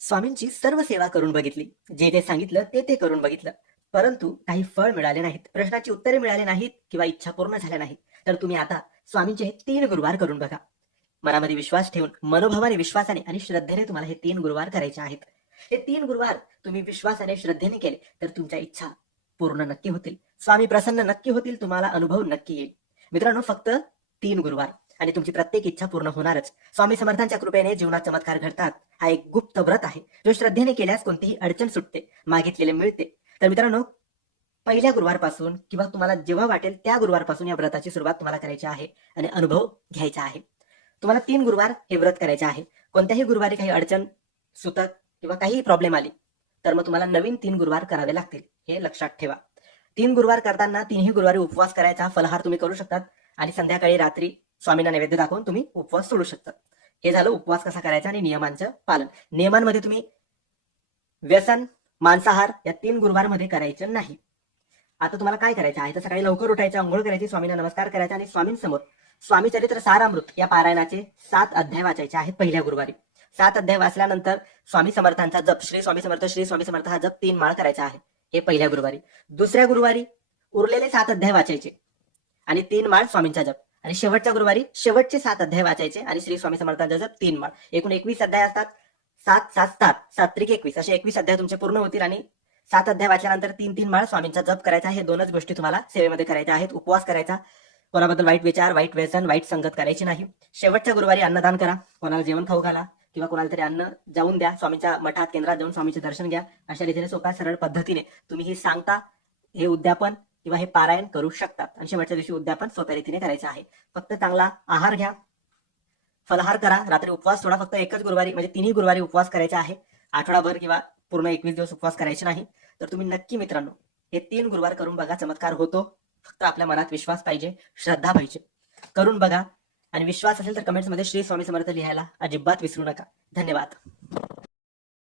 स्वामींची सर्व सेवा करून बघितली, जे जे सांगितलं ते करून बघितलं, परंतु काही फळ मिळाले नाहीत, प्रश्नाची उत्तरे मिळाली नाहीत किंवा इच्छा पूर्ण झाल्या नाहीत. तर तुम्ही आता स्वामींचे हे 3 गुरुवार करून बघा. मनामध्ये विश्वास ठेवून, मनोभावाने, विश्वासाने आणि श्रद्धेने तुम्हाला हे 3 गुरुवार करायचे आहेत. हे 3 गुरुवार तुम्ही विश्वासाने, श्रद्धेने केले तर तुमच्या इच्छा पूर्ण नक्की होतील. स्वामी प्रसन्न नक्की होतील, तुम्हाला अनुभव नक्की येईल. मित्रांनो, फक्त 3 गुरुवार आणि तुमची प्रत्येक इच्छा पूर्ण होणारच. स्वामी समर्थांच्या कृपेने जीवनात चमत्कार घडतात. हा एक गुप्त व्रत आहे, जो श्रद्धेने केल्यास कोणतीही अडचण सुटते, मागितलेले मिळते. तर मित्रांनो, पहिल्या गुरुवारपासून किंवा तुम्हाला जेव्हा वाटेल त्या गुरुवारपासून या व्रताची सुरुवात तुम्हाला करायची आहे आणि अनुभव घ्यायचा आहे. तुम्हाला 3 गुरुवार हे व्रत करायचे आहे. कोणत्याही गुरुवारी काही अडचण, सुतक किंवा काही प्रॉब्लेम आली तर मग तुम्हाला नवीन 3 गुरुवार करावे लागतील, हे लक्षात ठेवा. 3 गुरुवार करताना 3ही गुरुवारी उपवास करायचा, फलाहार तुम्ही करू शकतात आणि संध्याकाळी रात्री स्वामींना नैवेद्य दाखवून तुम्ही उपवास सोडू शकता. हे झालं उपवास कसा करायचा आणि नियमांचं पालन. नियमांमध्ये तुम्ही व्यसन, मांसाहार या 3 गुरुवारमध्ये करायचं नाही. आता तुम्हाला काय करायचं आहे तर सकाळी लवकर उठायचं, अंघोळ करायची, स्वामींना नमस्कार करायचा आणि स्वामींसमोर स्वामी चरित्र सारामृत या पारायणाचे 7 अध्याय वाचायचे आहेत पहिल्या गुरुवारी. 7 अध्याय वाचल्यानंतर स्वामी समर्थांचा जप, श्री स्वामी समर्थ, श्री स्वामी समर्थ हा जप 3 माळ करायचा आहे, हे पहिल्या गुरुवारी. दुसऱ्या गुरुवारी उरलेले 7 अध्याय वाचायचे आणि 3 माळ स्वामींचा जप. आणि शेवटच्या गुरुवारी शेवटचे 7 अध्याय वाचायचे आणि श्री स्वामी समर्थांचा जप 3 माळ. एकूण 21 अध्याय असतात. 7 7 7 7 त्रिक 21 असे 21 अध्याय तुमचे पूर्ण होतील आणि 7 अध्याय वाचल्यानंतर 3 माळ स्वामींचा जप करायचा. हे 2च गोष्टी तुम्हाला सेवेमध्ये करायच्या आहेत. उपवास करायचा, कोणाबद्दल वाईट विचार, वाईट व्यसन, वाईट संगत करायची नाही. शेवटच्या गुरुवारी अन्नदान करा, कोणाला जेवण खाऊ घाला किंवा कोणाला तरी अन्न जाऊन द्या. स्वामींच्या मठात, केंद्रात जाऊन स्वामीचे दर्शन घ्या. अशा रीतीने सोप्या सरळ पद्धतीने तुम्ही हे सांगता, हे उद्यापन किंवा हे पारायण करू शकतात. आणि शेवटच्या दिवशी उद्यापन सोप्या रीतीने करायचं आहे. फक्त चांगला आहार घ्या, फलाहार करा, रात्री उपवास सोडा. फक्त एकच गुरुवारी म्हणजे 3ही गुरुवारी उपवास करायचा आहे. आठवडाभर किंवा पूर्ण 21 दिवस उपवास करायचे नाही. तर तुम्ही नक्की मित्रांनो हे 3 गुरुवार करून बघा, चमत्कार होतो. फक्त आपल्या मनात विश्वास पाहिजे, श्रद्धा पाहिजे. करून बघा आणि विश्वास असेल तर कमेंट्समध्ये श्री स्वामी समर्थ लिहायला अजिबात विसरू नका. धन्यवाद.